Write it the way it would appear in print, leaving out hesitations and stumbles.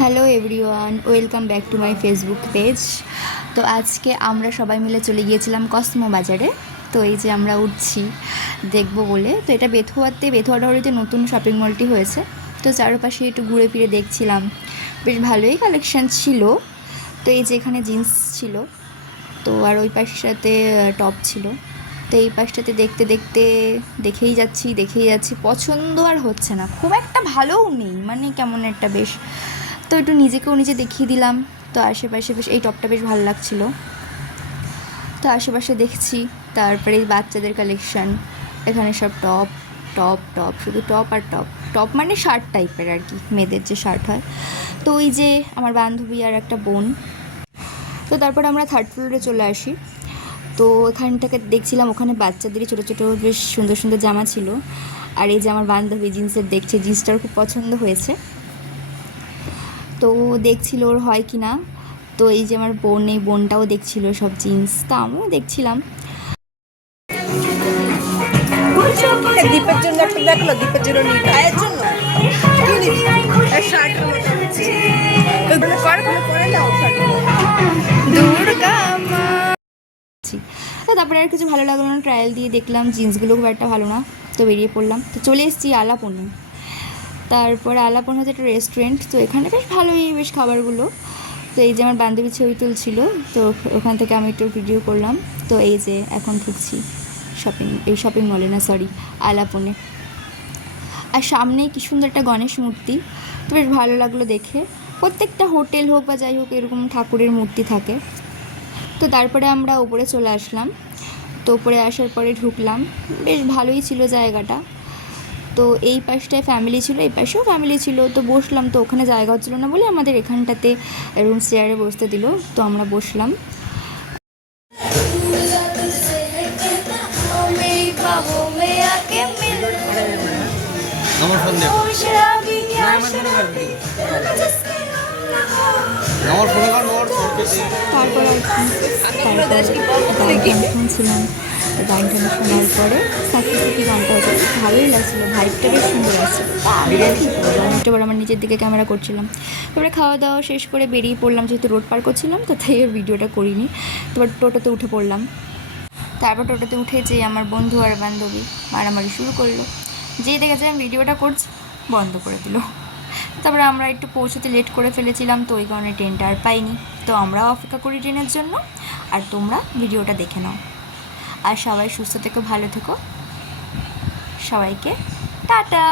Hello everyone, welcome back to my Facebook page. তো আজকে আমরা সবাই মিলে চলে গিয়েছিলাম কসমো বাজারে। তো এই যে আমরা উঠছি দেখবো বলে। তো এটা বেথুয়া ডহরিতে নতুন শপিং মলটি হয়েছে। তো চারপাশে একটু ঘুরে ফিরে দেখছিলাম, বেশ ভালোই কালেকশান ছিল। তো এই যে এখানে জিন্স ছিল, তো আর ওই পাশটাতে টপ ছিল। তো এই পাশটাতে দেখতে দেখতে দেখেই যাচ্ছি, পছন্দ আর হচ্ছে না, খুব একটা ভালোও নেই, মানে কেমন একটা বেশ। তো একটু নিজে দেখিয়ে দিলাম। তো আশেপাশে বেশ এই টপটা বেশ ভালো লাগছিল, তো আশেপাশে দেখছি। তারপরে এই বাচ্চাদের কালেকশান, এখানে সব টপ টপ টপ, শুধু টপ আর টপ। টপ মানে শার্ট টাইপের আর কি, মেয়েদের যে শার্ট হয়। তো ওই যে আমার বান্ধবী আর একটা বোন। তো তারপর আমরা থার্ড ফ্লোরে চলে আসি। তো ওখানটাকে দেখছিলাম, ওখানে বাচ্চাদেরই ছোটো ছোটো বেশ সুন্দর সুন্দর জামা ছিল। আর এই যে আমার বান্ধবী জিন্সের দেখছে, জিন্সটার খুব পছন্দ হয়েছে, তো দেখছিল ওর হয় কি না। তো এই যে আমার বোন, এই বোনটাও দেখছিল সব জিন্স, তা আমিও দেখছিলাম। দীপের জন্য একটা দেখলো, দীপের জন্য নিয়ে গায়ের জন্য কি নিবি? শার্ট করে নাও দুর্গা মা। তারপরে আর কিছু ভালো লাগলো না, ট্রায়াল দিয়ে দেখলাম জিন্সগুলো খুব একটা ভালো না, তো বেরিয়ে পড়লাম। তো চলে এসেছি আলাপনে। তারপরে আলাপন হচ্ছে একটা রেস্টুরেন্ট, তো এখানে বেশ ভালোই বেশ খাবারগুলো। তো এই যে আমার বান্ধবী ছবি তুলছিল, তো ওখান থেকে আমি একটু ভিডিও করলাম। তো এই যে এখন ঢুকছি শপিং মলে, না সরি, আলাপনে। আর সামনেই কি সুন্দর একটা গণেশ মূর্তি, তো বেশ ভালো লাগলো দেখে। প্রত্যেকটা হোটেল হোক বা যাই হোক, এরকম ঠাকুরের মূর্তি থাকে। তো তারপরে আমরা উপরে চলে আসলাম। তো উপরে আসার পরে ঢুকলাম, বেশ ভালোই ছিল জায়গাটা। তো এই পাশটায় ফ্যামিলি ছিল, এই পাশেও ফ্যামিলি ছিল। তো বসলাম, তো ওখানে জায়গা হচ্ছিল না বলে আমাদের এখানটাতে রুম চেয়ারে বসতে দিল, তো আমরা বসলাম। তারপর আর কি শুনছিলাম। গান শোনার পরে সাথে গানটা হচ্ছে, ভালোই লাগছিলো, ভাইবটা বেশ সুন্দর আসছে। অনেকটা বার আমার নিজের দিকে ক্যামেরা করছিলাম। তারপরে খাওয়া দাওয়া শেষ করে বেরিয়ে পড়লাম, যেহেতু রোড পার করছিলাম, তো তাই ভিডিওটা করিনি। তারপর টোটোতে উঠে পড়লাম। তারপর টোটোতে উঠে যে আমার বন্ধু আর বান্ধবী মারামারি শুরু করলো। যেই দেখেছে আমি ভিডিওটা করছি, বন্ধ করে দিল। তারপরে আমরা একটু পৌঁছতে লেট করে ফেলেছিলাম, তো ওই কারণে ট্রেনটা আর পাইনি। তো আমরাও অপেক্ষা করি ট্রেনের জন্য। আর তোমরা ভিডিওটা দেখে নাও। আর সবাই সুস্থ থেকো, ভালো থেকো, সবাইকে টাটা।